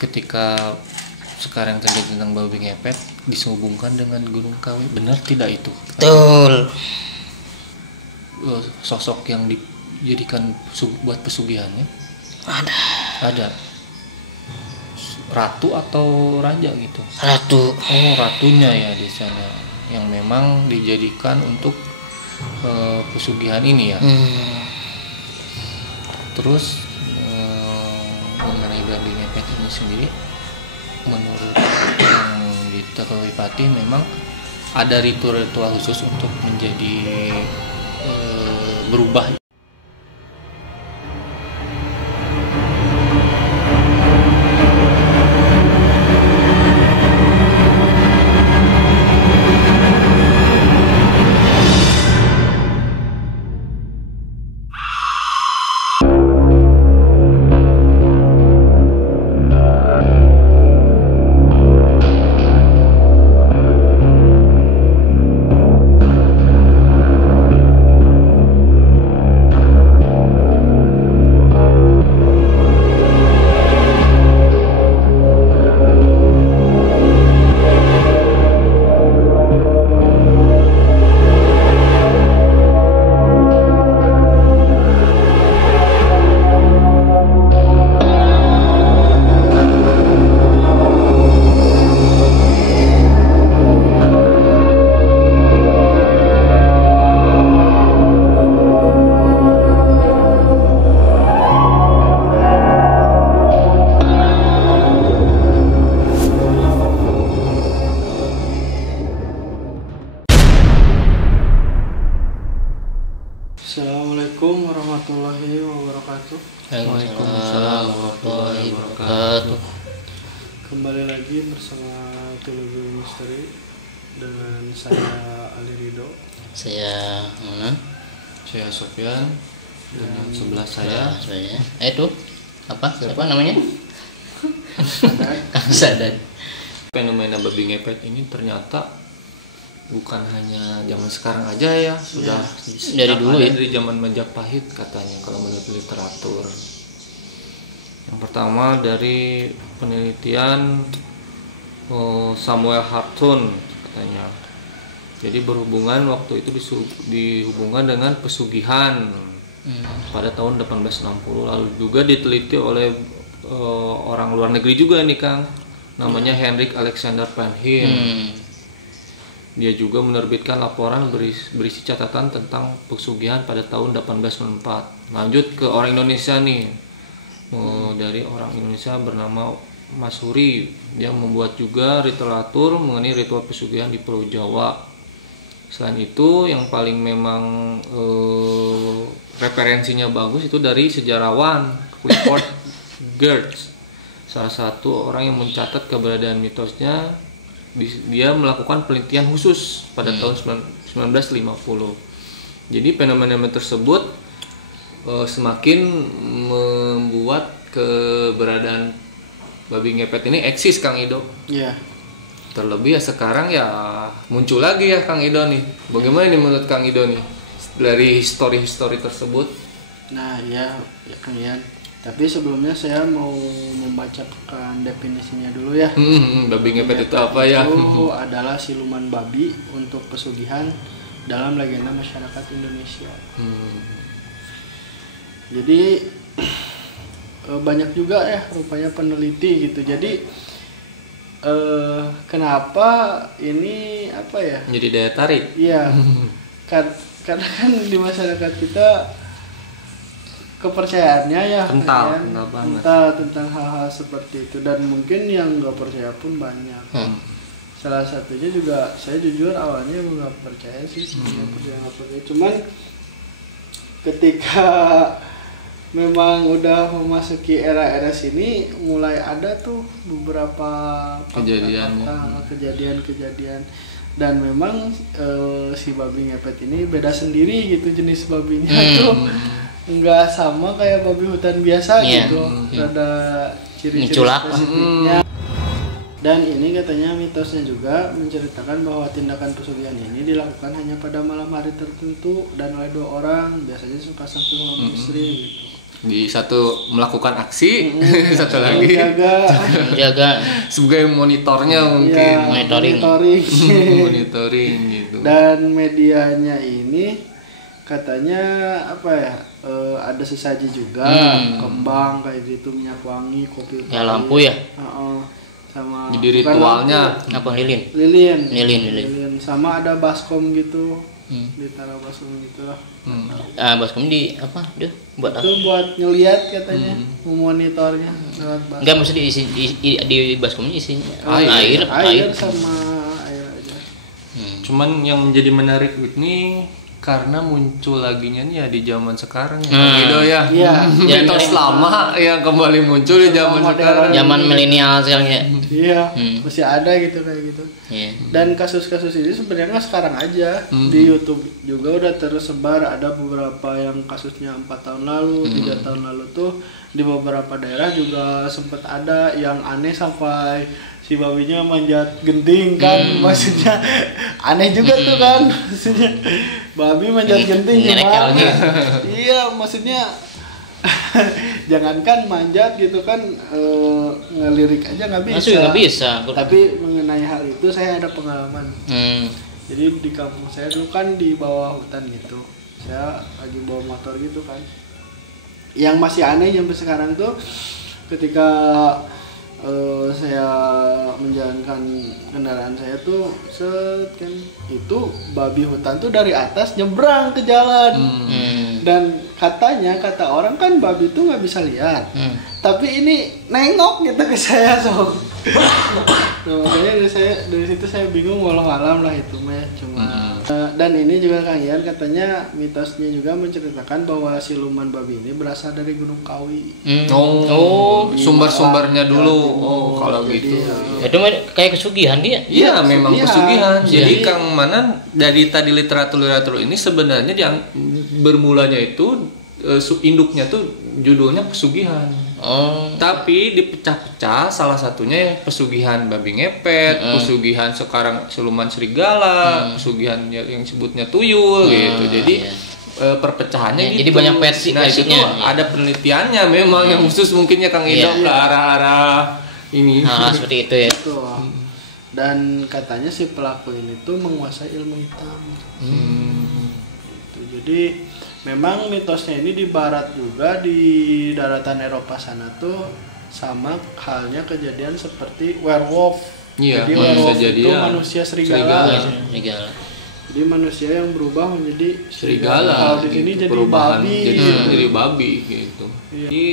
Ketika sekarang terjadi tentang babi ngepet disehubungkan dengan Gunung Kawi, benar tidak itu? Betul. Sosok yang dijadikan buat pesugihannya ada ratu atau raja gitu? Ratu. Oh, ratunya ya di sana yang memang dijadikan untuk pesugihan ini ya. Terus mengenai babi ngepet ini sendiri, menurut yang diketahui Patih memang ada ritual-ritual khusus untuk menjadi berubah. Assalamualaikum warahmatullahi wabarakatuh. Waalaikumsalam warahmatullahi wabarakatuh. Kembali lagi bersama Telugu Misteri dengan saya Ali Ridho. Saya Mona. Saya Sofyan dan sebelah saya Itu apa? Siapa namanya? Kang Sadat. Fenomena babi ngepet ini ternyata bukan hanya zaman sekarang aja ya, sudah dari dulu ya, dari zaman Majapahit katanya kalau menurut literatur. Yang pertama dari penelitian Samuel Houghton katanya. Jadi berhubungan waktu itu dihubungkan dengan pesugihan pada tahun 1860, lalu juga diteliti oleh orang luar negeri juga nih Kang, namanya Henrik Alexander Panhin. Dia juga menerbitkan laporan berisi catatan tentang pesugihan pada tahun 1894. Lanjut ke orang Indonesia nih, dari orang Indonesia bernama Mas Huri. Dia membuat juga literatur mengenai ritual pesugihan di Pulau Jawa. Selain itu, yang paling memang referensinya bagus itu dari sejarawan Clifford Geertz, salah satu orang yang mencatat keberadaan mitosnya. Dia melakukan penelitian khusus pada tahun 1950. Jadi fenomena tersebut semakin membuat keberadaan babi ngepet ini eksis, Kang Ido. Iya. Terlebih ya sekarang ya muncul lagi ya Kang Ido nih. Bagaimana nih menurut Kang Ido nih dari histori tersebut? Nah, ya Kang Ian. Tapi sebelumnya saya mau membacakan definisinya dulu ya. Babi ngepet itu apa ya? Itu adalah siluman babi untuk pesugihan dalam legenda masyarakat Indonesia. Jadi banyak juga ya rupanya peneliti gitu. Jadi kenapa ini apa ya? Jadi daya tarik. Iya. Karena kan di masyarakat kita kepercayaannya ya kental tentang hal-hal seperti itu, dan mungkin yang nggak percaya pun banyak. Salah satunya juga saya jujur awalnya nggak percaya sih, nggak percaya. Cuman ketika memang udah memasuki era sini mulai ada tuh beberapa kejadian dan memang si babi ngepet ini beda sendiri gitu, jenis babinya tuh nggak sama kayak babi hutan biasa gitu. Ada ciri-ciri spesifiknya. Dan ini katanya mitosnya juga menceritakan bahwa tindakan pesugihan ini dilakukan hanya pada malam hari tertentu dan oleh dua orang, biasanya sepasang suami istri gitu. di satu melakukan aksi, satu lagi jaga sebagai monitornya mungkin, monitoring monitoring gitu. Dan medianya ini katanya apa ya, ada sesaji juga, kembang kayak gitu, minyak wangi, kopi ya, lampu ya, sama jadi ritualnya apa lilin sama ada baskom gitu, ditaruh baskom gitu lah. baskom di apa dia buat itu buat ngelihat katanya, memonitornya lewat baskom. Enggak, mesti di baskomnya isinya air sama air aja. Cuman yang menjadi menarik ini karena muncul laginya nih ya di zaman sekarang ya, gitu ya. Mitos lama yang kembali muncul di zaman sekarang. Zaman milenial sekarang ya. Iya, masih ada gitu kayak gitu. Dan kasus-kasus ini sebenarnya sekarang aja di YouTube juga udah tersebar. Ada beberapa yang kasusnya 4 tahun lalu, 3 tahun lalu tuh di beberapa daerah juga sempat ada yang aneh sampai si babinya manjat genting kan, maksudnya aneh juga tuh kan, maksudnya babi manjat genting gimana? Iya, maksudnya jangankan manjat gitu kan, ngelirik aja nggak bisa. Tapi mengenai hal itu saya ada pengalaman. Jadi di kampung saya dulu kan di bawah hutan gitu, saya lagi bawa motor gitu kan. Yang masih aneh sampai sekarang tuh ketika saya menjalankan kendaraan saya tuh kan itu babi hutan tuh dari atas nyebrang ke jalan. Dan kata orang kan babi tuh nggak bisa lihat, tapi ini nengok gitu ke saya nah, makanya dari situ saya bingung, walau alam lah itu mah cuma. Dan ini juga Kang Ian katanya mitosnya juga menceritakan bahwa siluman babi ini berasal dari Gunung Kawi. Sumber-sumbernya dulu. Kalau gitu. Itu kayak kesugihan dia. Iya, memang pesugihan. Jadi Kang Manan dari tadi literatur ini sebenarnya yang bermulanya itu induknya tuh judulnya pesugihan. Tapi dipecah-pecah, salah satunya pesugihan babi ngepet, pesugihan sekarang siluman serigala, pesugihan yang sebutnya tuyul gitu. Jadi perpecahannya gitu. Jadi banyak versi. Nah, itu tuh ada penelitiannya memang yang khusus mungkinnya Kang Ido ke arah-arah ini. Seperti itu ya. Dan katanya si pelaku ini tuh menguasai ilmu hitam. Jadi memang mitosnya ini di barat juga, di daratan Eropa sana tuh sama halnya kejadian seperti werewolf. Jadi werewolf itu manusia serigala. Jadi manusia yang berubah menjadi serigala. Kalau di sini jadi babi. Jadi babi gitu. Jadi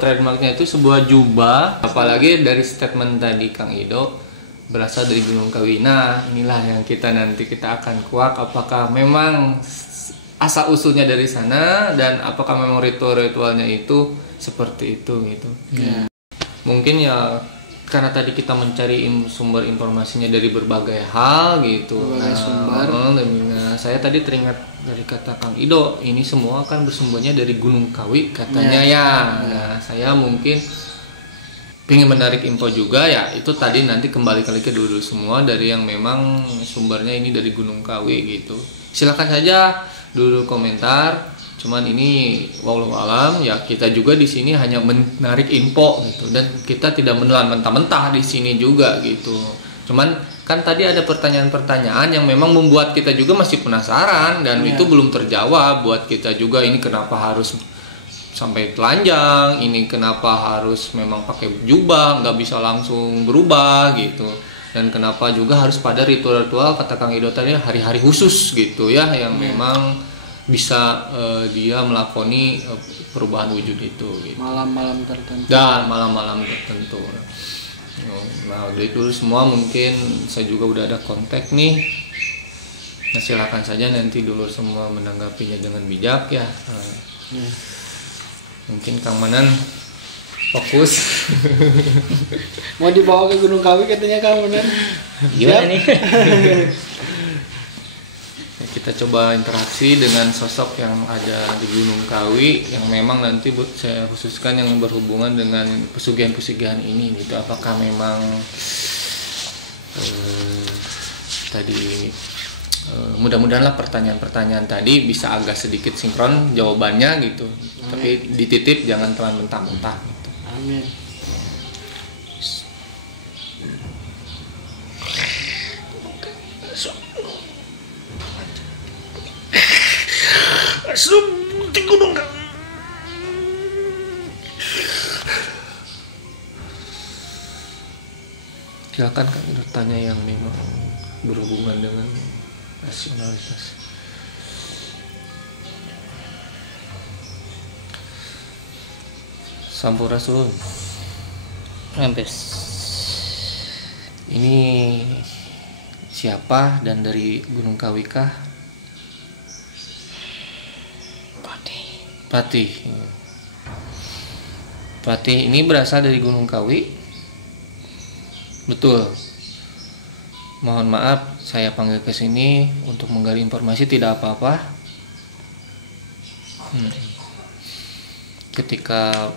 trademarknya itu sebuah jubah. Apalagi dari statement tadi Kang Ido berasal dari Gunung Kawi. Nah, inilah yang kita akan kuak apakah memang asal usulnya dari sana dan apakah memang ritualnya itu seperti itu gitu. Mungkin ya karena tadi kita mencari sumber informasinya dari berbagai hal gitu. Nah, saya tadi teringat dari kata Kang Ido, ini semua kan bersumbernya dari Gunung Kawi katanya ya. Nah, saya mungkin pengen menarik info juga ya, itu tadi nanti kembali ke dulu semua dari yang memang sumbernya ini dari Gunung Kawi gitu. Silakan saja dulu komentar. Cuman ini wallahu alam ya, kita juga di sini hanya menarik info gitu dan kita tidak menelan mentah-mentah di sini juga gitu. Cuman kan tadi ada pertanyaan-pertanyaan yang memang membuat kita juga masih penasaran dan itu belum terjawab buat kita juga. Ini kenapa harus sampai telanjang, ini kenapa harus memang pakai jubah, nggak bisa langsung berubah gitu, dan kenapa juga harus pada ritual-ritual kata Kang Ido tadi hari-hari khusus gitu ya yang memang bisa dia melakoni perubahan wujud itu gitu. Malam-malam tertentu. Dan malam-malam tertentu. Nah, dari dulu semua mungkin saya juga udah ada kontak nih. Nah, silakan saja nanti dulu semua menanggapinya dengan bijak ya. Mungkin Kang Manan fokus. Mau dibawa ke Gunung Kawi katanya Kang Manan. Gimana nih? Kita coba interaksi dengan sosok yang ada di Gunung Kawi yang memang nanti saya khususkan yang berhubungan dengan pesugihan-pesugihan ini gitu. Apakah memang tadi mudah-mudahan lah pertanyaan-pertanyaan tadi bisa agak sedikit sinkron jawabannya gitu. Tapi dititip jangan telan mentah-mentah gitu. Amin. Silakan Kak, bertanya yang memang berhubungan dengan rasionalitas. Sampurasun. Hampir. Ini siapa dan dari Gunung Kawi kah? Patih. Patih ini berasal dari Gunung Kawi. Betul. Mohon maaf saya panggil ke sini untuk menggali informasi, tidak apa-apa. Ketika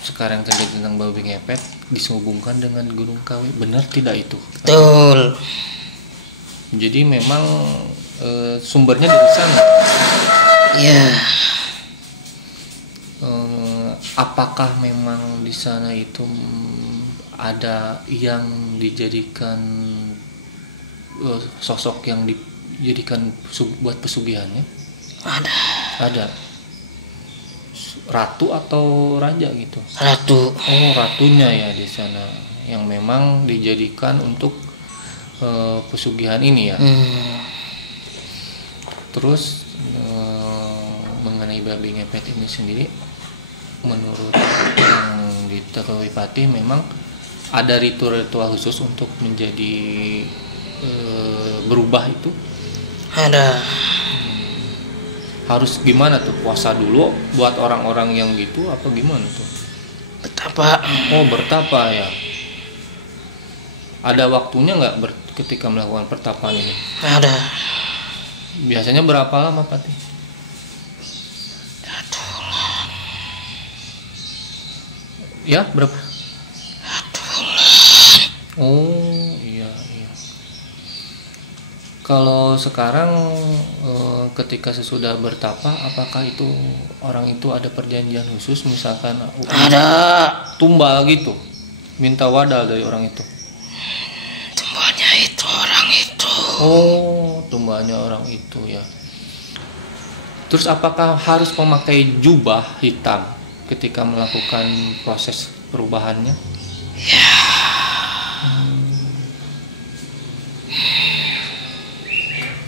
sekarang terjadi tentang babi ngepet dihubungkan dengan Gunung Kawi, benar tidak itu? Betul. Jadi memang sumbernya dari sana. Iya. Apakah memang di sana itu ada yang dijadikan sosok yang dijadikan buat pesugihannya? Ada. Ratu atau raja gitu? Ratu. Oh, ratunya ya di sana yang memang dijadikan untuk pesugihan ini ya. Terus mengenai babi ngepet ini sendiri, menurut yang diketahui Patih memang ada ritual-ritual khusus untuk menjadi berubah itu? Ada. Harus gimana tuh, puasa dulu buat orang-orang yang gitu apa gimana tuh? Betapa. Oh, bertapa ya. Ada waktunya nggak ketika melakukan pertapaan ini? Ada. Biasanya berapa lama Patih? Ya, berapa? Oh, iya. Kalau sekarang ketika sesudah bertapa, apakah itu orang itu ada perjanjian khusus, misalkan Ada. tumbal gitu, minta wadal dari orang itu? Tumbalnya itu orang itu. Oh, tumbalnya orang itu ya. Terus apakah harus memakai jubah hitam ketika melakukan proses perubahannya? Ya.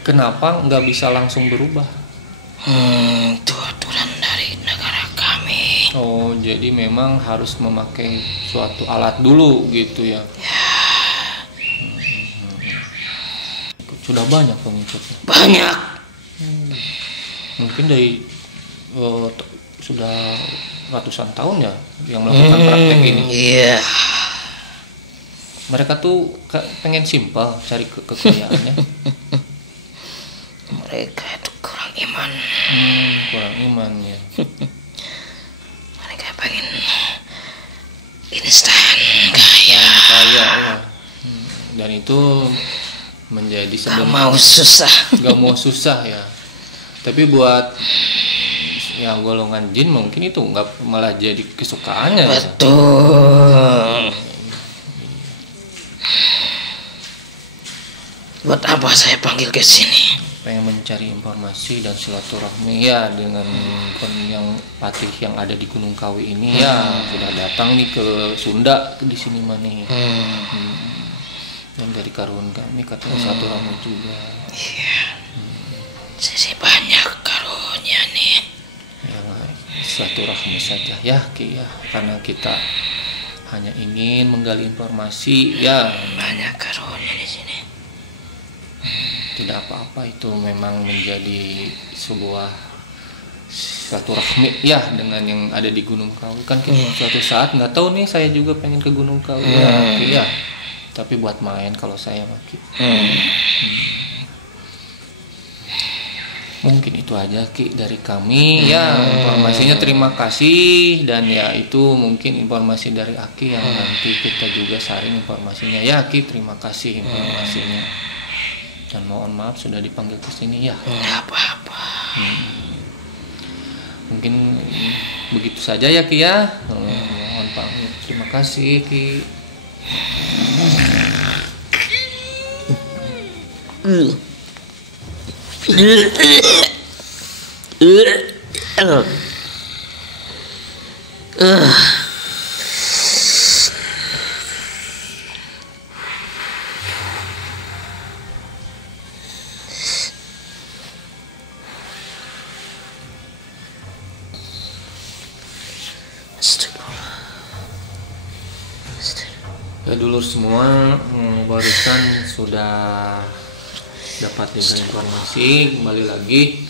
Kenapa nggak bisa langsung berubah? Itu aturan dari negara kami. Oh, jadi memang harus memakai suatu alat dulu gitu ya? Sudah banyak pengikutnya? Banyak. Mungkin dari sudah ratusan tahun ya yang melakukan praktek ini. Iya. Mereka tuh pengen simpel cari kekayaannya. Mereka itu kurang iman. Kurang iman ya. Mereka pengen instan kaya. Ya. Dan itu menjadi Gak mau susah. Gak mau susah ya. Tapi buat yang golongan jin mungkin itu nggak malah jadi kesukaannya. Betul. Buat apa saya panggil ke sini? Pengen mencari informasi dan silaturahmi ya dengan yang Patih yang ada di Gunung Kawi ini ya sudah datang nih ke Sunda di sini mana. Dan dari karun kami katanya silaturahmi juga. Iya. Sisi banyak karunya nih. Ya, silaturahmi saja ya Ki ya, karena kita hanya ingin menggali informasi ya. Banyak karunya di sini. Tidak apa-apa, itu memang menjadi sebuah silaturahmi ya dengan yang ada di Gunung Kawi. Kan kita suatu saat nggak tahu nih, saya juga pengen ke Gunung Kawi ya. Tapi buat main kalau saya maki. Mungkin itu aja Ki dari kami ya, informasinya terima kasih. Dan ya itu mungkin informasi dari Aki yang nanti kita juga sharing informasinya ya Ki. Terima kasih informasinya. dan mohon maaf sudah dipanggil ke sini ya. Nggak apa-apa. Mungkin begitu saja ya Ki ya. Mohon pamit. Terima kasih Ki. Ya dulur semua, barusan sudah dapat juga informasi, kembali lagi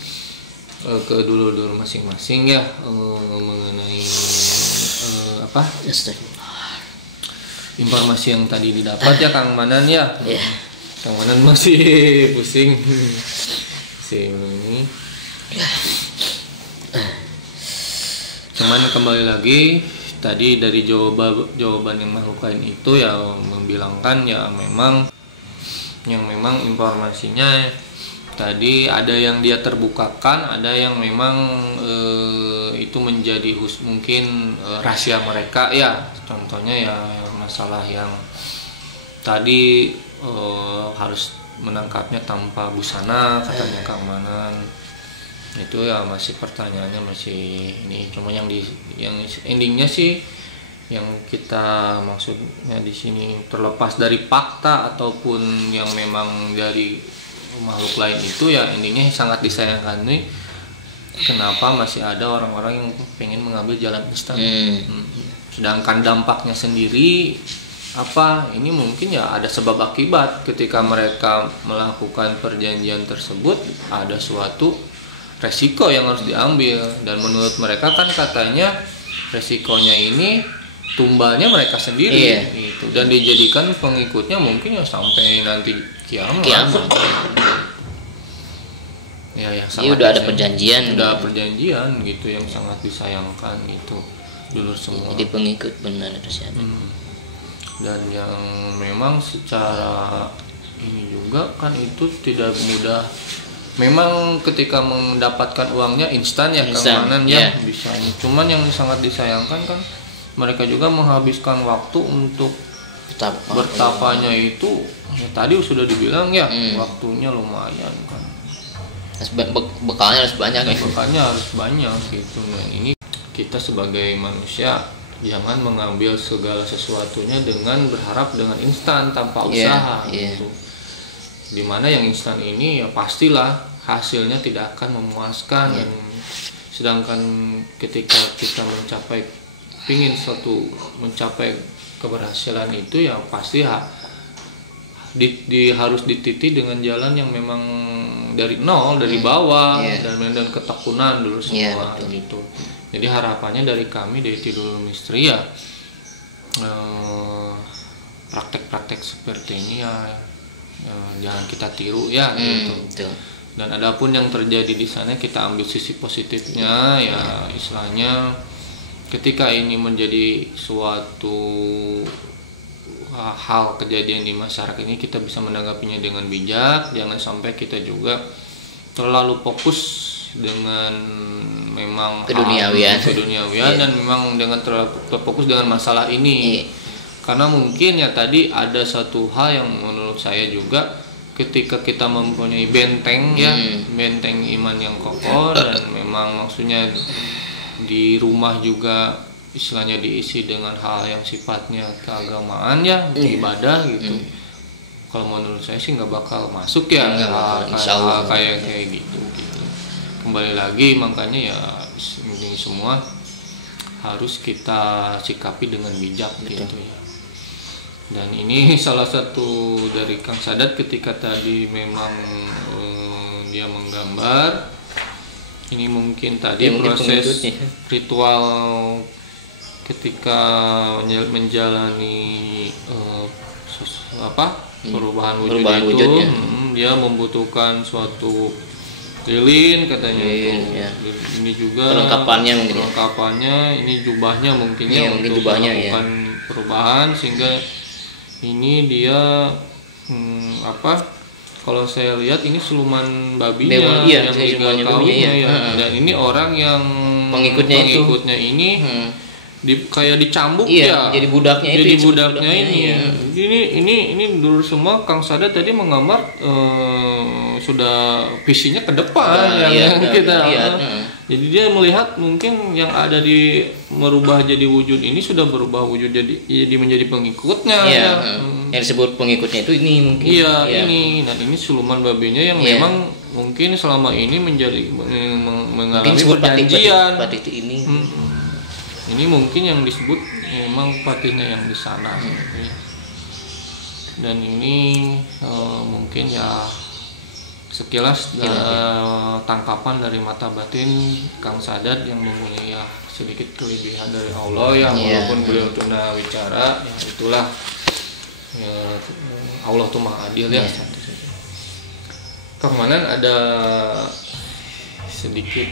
ke dulur-dulur masing-masing ya, mengenai informasi yang tadi didapat ya Kang Manan ya. Kang Manan masih pusing ini. Cuman kembali lagi tadi dari jawaban yang makhluk lain itu ya membilangkan ya memang informasinya tadi ada yang dia terbukakan, ada yang memang itu menjadi mungkin rahasia mereka ya. Contohnya ya masalah yang tadi harus menangkapnya tanpa busana katanya Kang Manan. Itu ya masih pertanyaannya masih ini, cuma yang endingnya sih yang kita maksudnya di sini terlepas dari fakta ataupun yang memang dari makhluk lain itu ya endingnya sangat disayangkan nih, kenapa masih ada orang-orang yang pengen mengambil jalan instan. Sedangkan dampaknya sendiri apa ini mungkin ya ada sebab akibat ketika mereka melakukan perjanjian tersebut, ada suatu resiko yang harus diambil, dan menurut mereka kan katanya resikonya ini tumbalnya mereka sendiri gitu, dan dijadikan pengikutnya mungkin ya sampai nanti kiamat. Ya udah ada perjanjian gitu yang sangat disayangkan itu dulur semua. Jadi pengikut benar terus ya. Dan yang memang secara ini juga kan itu tidak mudah. Memang ketika mendapatkan uangnya instan ya Kang Manan ya bisa. Cuman yang sangat disayangkan kan mereka juga menghabiskan waktu untuk bertapanya itu ya, tadi sudah dibilang ya waktunya lumayan kan. Bekalnya harus banyak gitu. Nah ini kita sebagai manusia jangan mengambil segala sesuatunya dengan berharap dengan instan tanpa usaha gitu. Dimana yang instan ini ya pastilah hasilnya tidak akan memuaskan. Sedangkan ketika kita mencapai keberhasilan itu ya pasti harus dititi dengan jalan yang memang dari nol, dari bawah dan ketekunan dulu semua gitu. Jadi harapannya dari kami dari Tidul Misteri ya praktek-praktek seperti ini ya jangan kita tiru ya gitu. Dan adapun yang terjadi di sana kita ambil sisi positifnya ya, istilahnya ketika ini menjadi suatu hal kejadian di masyarakat ini kita bisa menanggapinya dengan bijak, jangan sampai kita juga terlalu fokus dengan memang keduniawian dan memang dengan terlalu terfokus dengan masalah ini. Karena mungkin ya tadi ada satu hal yang menurut saya juga ketika kita mempunyai benteng benteng iman yang kokoh dan memang maksudnya di rumah juga istilahnya diisi dengan hal yang sifatnya keagamaan ya, ibadah gitu. Kalau menurut saya sih nggak bakal masuk ya kayak gitu. Kembali lagi makanya ya ini semua harus kita sikapi dengan bijak gitu ya. Dan ini salah satu dari Kang Sadat ketika tadi memang dia menggambar. Ini mungkin tadi proses ritual ketika menjalani perubahan wujud itu dia membutuhkan suatu lilin katanya. Ini juga perlengkapannya ini jubahnya mungkin untuk melakukan perubahan, sehingga ini dia kalau saya lihat ini siluman babinya Dewa, iya, yang siluman tinggal babinya, kawinnya ya. Dan ini orang yang pengikutnya ini kayak dicambuk iya, ya. jadi budaknya itu. Jadi budaknya ini. Iya. Ini dulu semua Kang Sada tadi menggambar sudah visinya ke depan yang kita. Jadi dia melihat mungkin yang ada di merubah jadi wujud ini sudah berubah wujud jadi menjadi pengikutnya. Iya. Yang disebut pengikutnya itu ini mungkin. Iya, ini. Dan ini siluman babinya yang memang mungkin selama ini mengalami perjanjian. Patih ini. Ini mungkin yang disebut memang patihnya yang di sana. Dan ini mungkin ya sekilas tangkapan dari mata batin Kang Sadat yang mempunyai ya sedikit kelebihan dari Allah ya, walaupun beliau tuna wicara ya itulah ya, Allah tuh maha adil ya. Kang Manan ada sedikit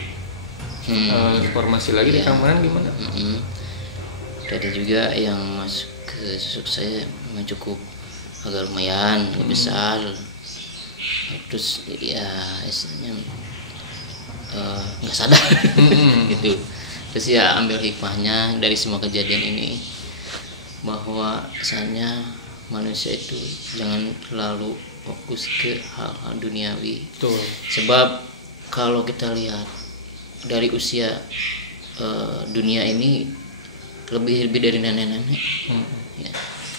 informasi lagi di Kang Manan gimana? Ada juga yang masuk ke susuk saya memang cukup agak lumayan besar. Terus ya istilahnya nggak sadar gitu. Terus ya ambil hikmahnya dari semua kejadian ini bahwa misalnya manusia itu jangan terlalu fokus ke hal-hal duniawi. Betul. Sebab kalau kita lihat dari usia dunia ini lebih dari nenek-nenek. Ya.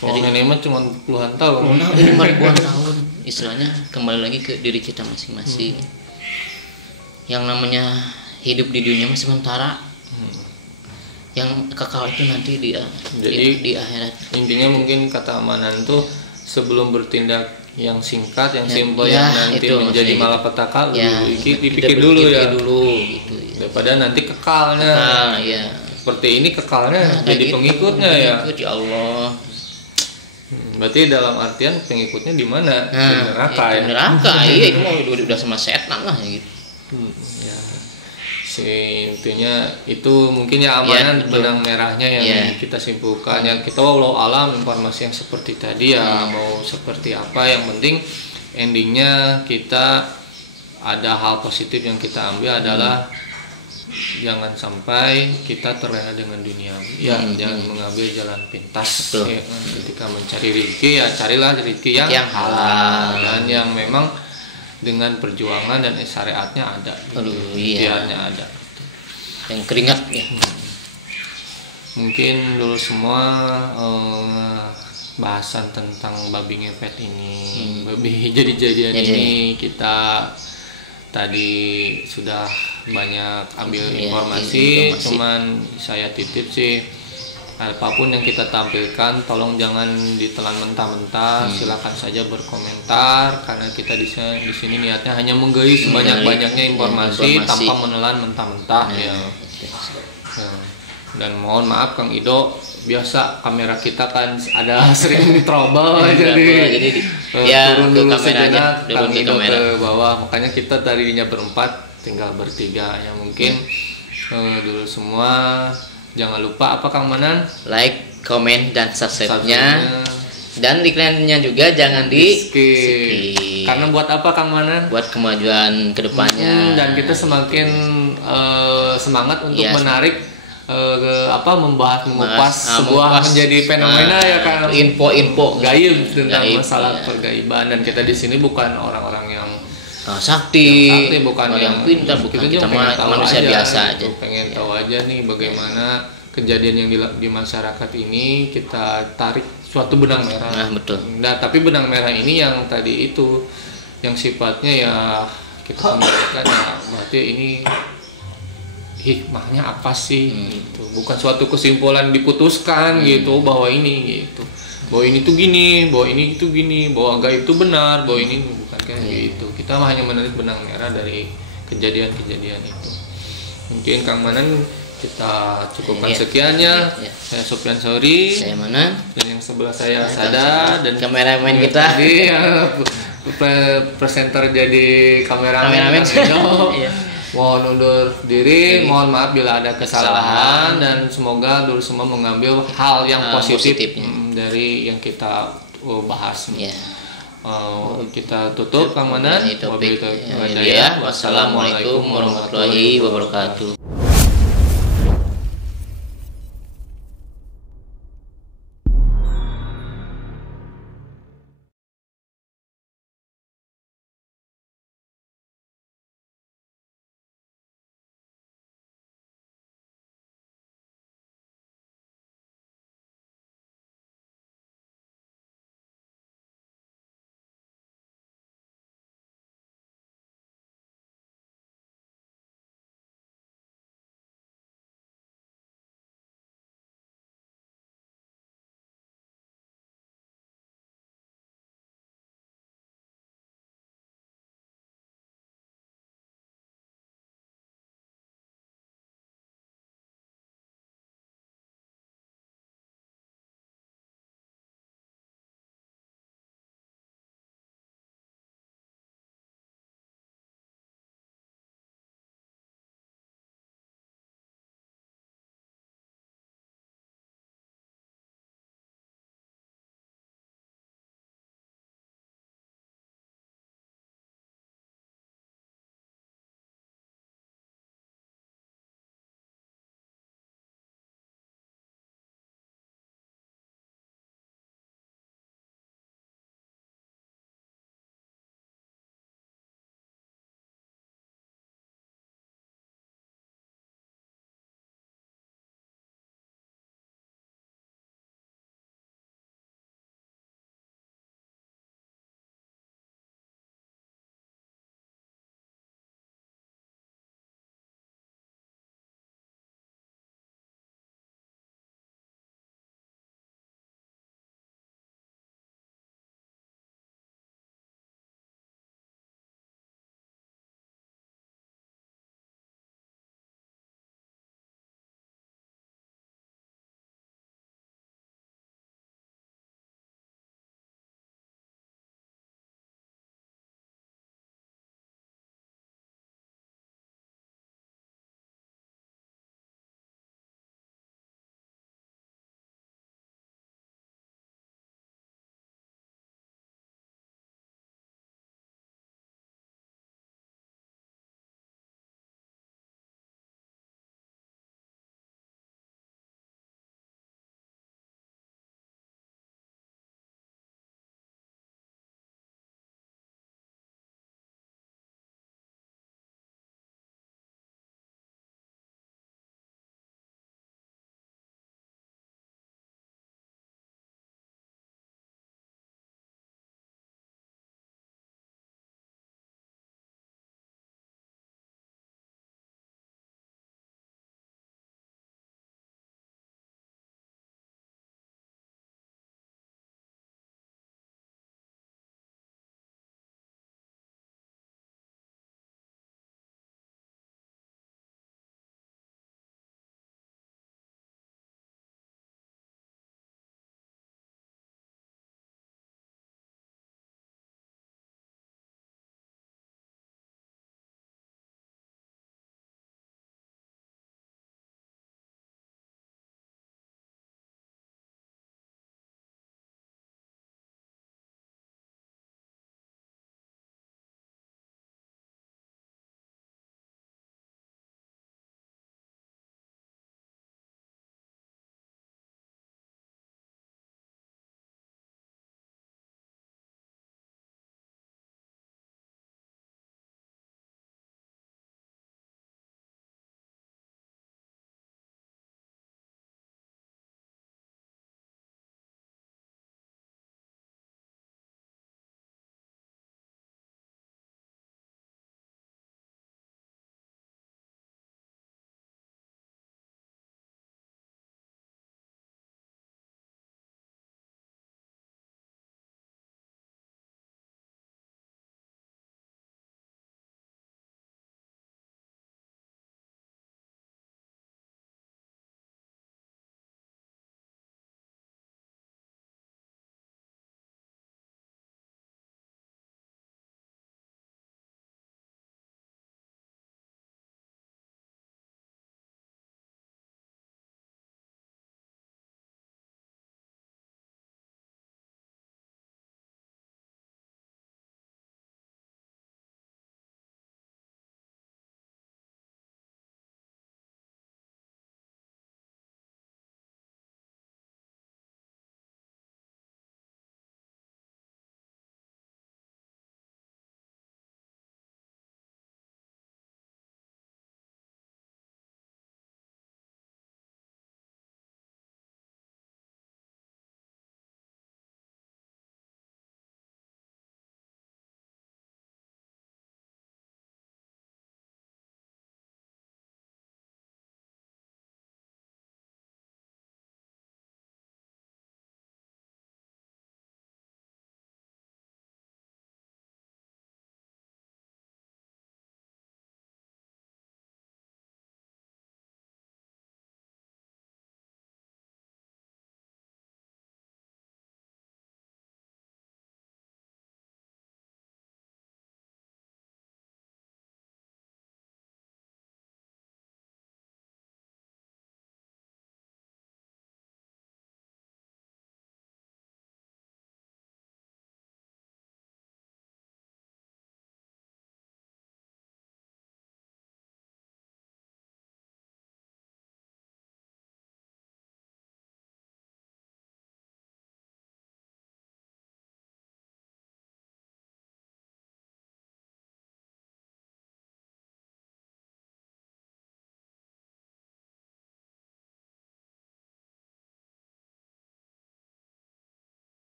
Kalau nenek mah cuma puluhan tahun. Ini ribuan tahun. Istilahnya kembali lagi ke diri kita masing-masing. Yang namanya hidup di dunia masih sementara. Yang kekal itu nanti di akhirat. Intinya mungkin kata Manan tuh sebelum bertindak yang singkat, yang simpel, yang nanti menjadi malapetaka, dipikir dulu ya. Gitu, daripada nanti kekalnya. Seperti ini kekalnya jadi gitu, pengikutnya ya. Ya Allah. Berarti dalam artian pengikutnya di mana? Di neraka ya. Neraka, iya itu mau udah sama setan lah ya gitu. Ya. Intinya itu mungkin ya amanan benang merahnya yang kita simpulkan. Yang kita walau alam informasi yang seperti tadi ya mau seperti apa, yang penting endingnya kita ada hal positif yang kita ambil adalah jangan sampai kita terlena dengan dunia. Jangan mengambil jalan pintas. Ketika mencari rezeki ya carilah rezeki yang halal dan yang memang dengan perjuangan dan syariatnya ada, ikhtiarnya ada, yang keringat ya. Mungkin dulu semua bahasan tentang babi ngepet ini, babi jadi-jadian ini kita tadi sudah banyak ambil informasi. Cuman saya titip sih apapun yang kita tampilkan tolong jangan ditelan mentah-mentah. Silakan saja berkomentar karena kita di sini niatnya hanya menggali sebanyak-banyaknya informasi tanpa menelan mentah-mentah ya. Dan mohon maaf Kang Ido, biasa kamera kita kan ada sering trouble jadi turun dulu sejenak Kang Ido ke bawah, makanya kita tadinya berempat tinggal bertiga ya. Mungkin dulu semua jangan lupa apa Kang Manan? Like, komen, dan subscribe-nya. Dan iklannya juga jangan di skip. Karena buat apa Kang Manan? Buat kemajuan kedepannya. Dan kita semakin semangat untuk menarik mengupas sebuah menjadi fenomena ya kan, info-info gaib tentang masalah pergaiban. Dan kita di sini bukan orang-orang yang sakti, bukan yang pintar, bukan kita manusia biasa aja. Pengen tahu aja nih bagaimana kejadian yang di masyarakat ini, kita tarik suatu benang merah. Nah, betul. Nah, tapi benang merah ini yang tadi itu yang sifatnya ya kita sampaikan ya, berarti ini hikmahnya apa sih gitu. Bukan suatu kesimpulan diputuskan gitu bahwa ini gitu. Bahwa ini tuh gini, bahwa ini itu gini, bahwa gaib itu benar, bahwa ini bukan kayak gitu. Kita hanya menarik benang merah dari kejadian-kejadian itu. Mungkin Kang Manan kita cukupkan sekiannya. Saya Sofyan Sauri, saya Manan, dan yang sebelah saya Sada, dan kameramen kita tadi presenter jadi kameramen. Mohon undur diri, mohon maaf bila ada kesalahan, dan semoga dulu semua mengambil hal yang positif dari yang kita bahas. kita tutup Kang Manan. Wassalamualaikum warahmatullahi wabarakatuh.